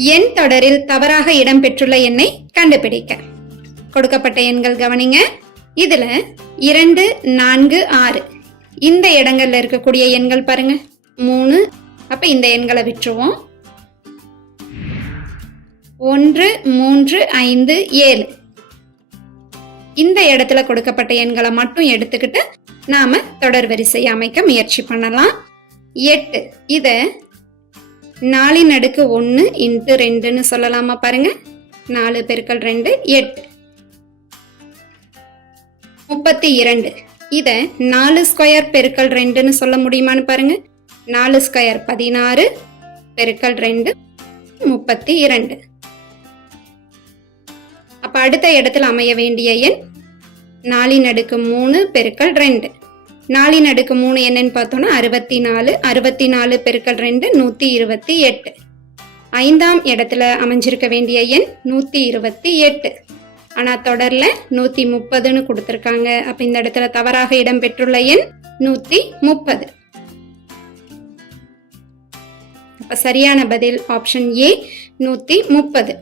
எண் தொடரில் தவறாக இடம்பெற்றுள்ள எண்ணை கண்டுபிடிக்க. கொடுக்கப்பட்ட எண்கள் கவனிங்க. இதுல இரண்டு நான்கு ஆறு. இந்த இடங்கள்ல இருக்கக்கூடிய எண்கள் பாருங்க. மூணு. அப்ப இந்த எண்களை விட்டுருவோம். ஒன்று மூன்று ஐந்து ஏழு. இந்த இடத்துல கொடுக்கப்பட்ட எண்களை மட்டும் எடுத்துக்கிட்டு நாம தொடர் வரிசை அமைக்க முயற்சி பண்ணலாம். எட்டு. இதை நாலின் அடுக்கு ஒன்று இன்ட்டு ரெண்டுன்னு சொல்லலாமா பாருங்க. நாலு பெருக்கல் ரெண்டு எட்டு. முப்பத்தி இரண்டு. இதை நாலு ஸ்கொயர் பெருக்கல் ரெண்டுன்னு சொல்ல முடியுமான்னு பாருங்க. நாலு ஸ்கொயர் பதினாறு பெருக்கல் ரெண்டு முப்பத்தி இரண்டு. அப்போ அடுத்த இடத்துல அமைய வேண்டிய எண் நாலின் அடுக்கு மூணு பெருக்கல் ரெண்டு. நாலின் அடுக்கு மூணு என்னன்னு பார்த்தோம்னா அறுபத்தி நாலு அறுபத்தி நாலு பெருக்கல் ரெண்டு நூத்தி இருபத்தி எட்டு. ஐந்தாம் இடத்துல அமைஞ்சிருக்க வேண்டிய எண் நூத்தி இருபத்தி எட்டு. ஆனா தொடர்ல நூத்தி முப்பதுன்னு கொடுத்திருக்காங்க. அப்ப இந்த இடத்துல தவறாக இடம் பெற்றுள்ள எண் நூத்தி முப்பது. அப்ப சரியான பதில் ஆப்ஷன் ஏ நூத்தி முப்பது.